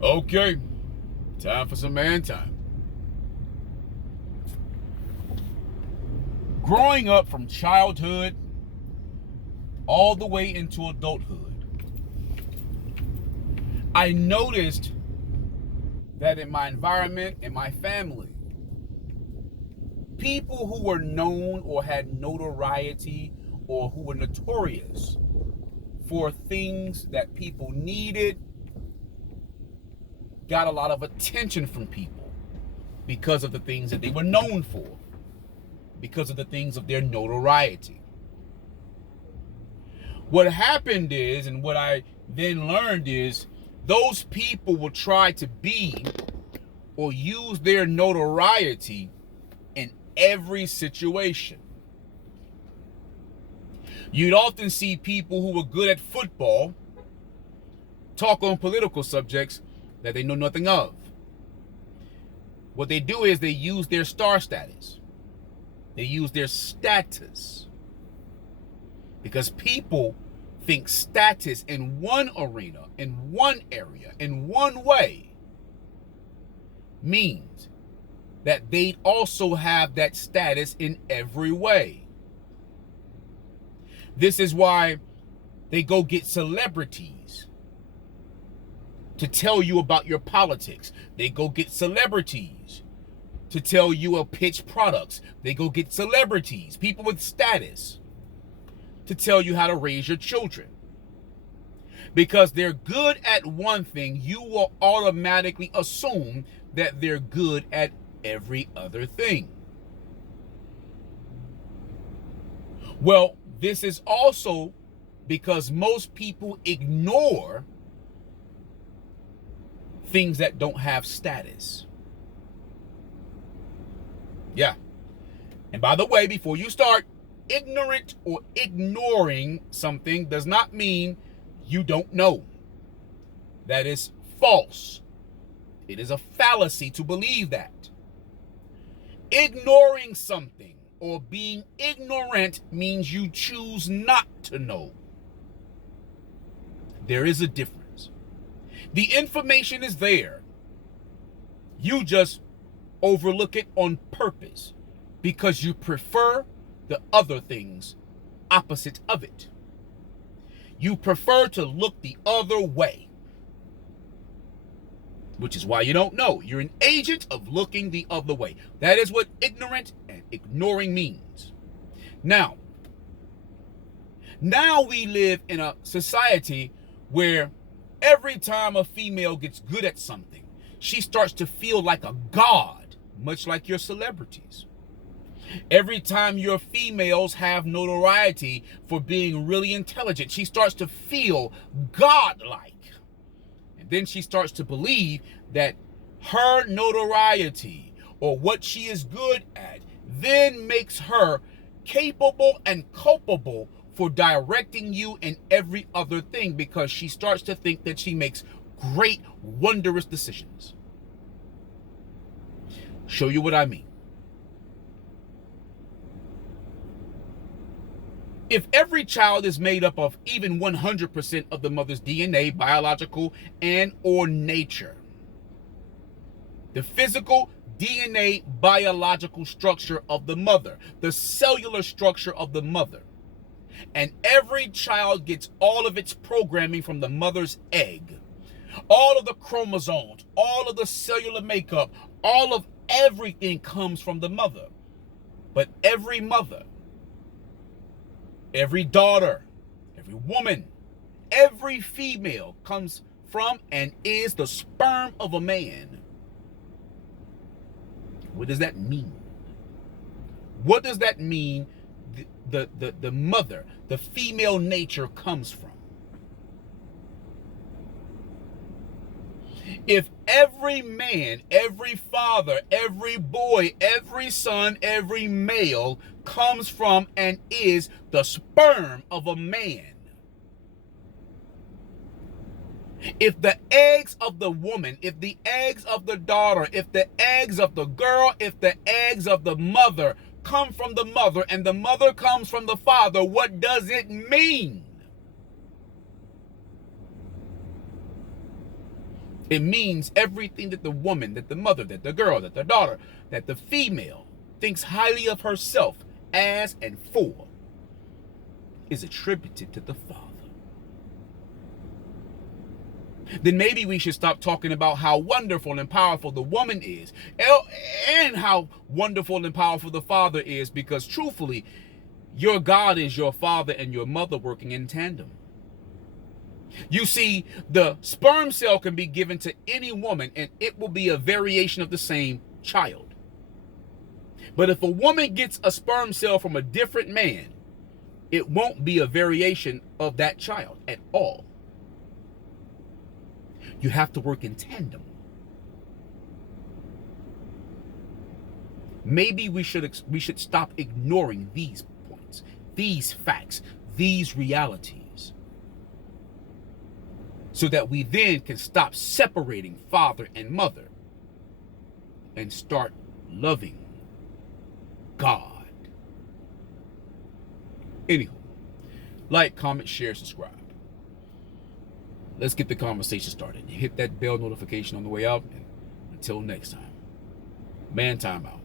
Okay, time for some man time. Growing up from childhood all the way into adulthood, I noticed that in my environment, in my family, people who were known or had notoriety or who were notorious for things that people needed got a lot of attention from people because of the things that they were known for, because of the things of their notoriety. What happened is, and what I then learned is, those people will try to be or use their notoriety in every situation. You'd often see people who were good at football talk on political subjects that they know nothing of. What they do is they use their star status. They use their status. Because people think status in one arena, in one area, in one way means that they also have that status in every way. This is why they go get celebrities to tell you about your politics. They go get celebrities to tell you or pitch products. They go get celebrities, people with status, to tell you how to raise your children. Because they're good at one thing, you will automatically assume that they're good at every other thing. Well, this is also because most people ignore things that don't have status. Yeah. And by the way, before you start, ignorant or ignoring something does not mean you don't know. That is false. It is a fallacy to believe that. Ignoring something or being ignorant means you choose not to know. There is a difference. The information is there. You just overlook it on purpose because you prefer the other things opposite of it. You prefer to look the other way, which is why you don't know. You're an agent of looking the other way. That is what ignorant and ignoring means. Now we live in a society where every time a female gets good at something, she starts to feel like a god, much like your celebrities. Every time your females have notoriety for being really intelligent, she starts to feel godlike. And then she starts to believe that her notoriety or what she is good at then makes her capable and culpable for directing you in every other thing, because she starts to think that she makes great, wondrous decisions. Show you what I mean. If every child is made up of even 100% of the mother's DNA, biological and or nature, the physical DNA biological structure of the mother, the cellular structure of the mother, and every child gets all of its programming from the mother's egg, all of the chromosomes, all of the cellular makeup, all of everything comes from the mother. But every mother, every daughter, every woman, every female comes from and is the sperm of a man. What does that mean? What does that mean the mother, the female nature comes from? If every man, every father, every boy, every son, every male comes from and is the sperm of a man, if the eggs of the woman, if the eggs of the daughter, if the eggs of the girl, if the eggs of the mother come from the mother and the mother comes from the father, what does it mean? It means everything that the woman, that the mother, that the girl, that the daughter, that the female thinks highly of herself as and for is attributed to the father. Then maybe we should stop talking about how wonderful and powerful the woman is and how wonderful and powerful the father is, because truthfully, your God is your father and your mother working in tandem. You see, the sperm cell can be given to any woman and it will be a variation of the same child. But if a woman gets a sperm cell from a different man, it won't be a variation of that child at all. You have to work in tandem. Maybe we should stop ignoring these points, these facts, these realities, so that we then can stop separating father and mother and start loving God. Anywho, like, comment, share, subscribe. Let's get the conversation started. Hit that bell notification on the way out. And until next time, man time out.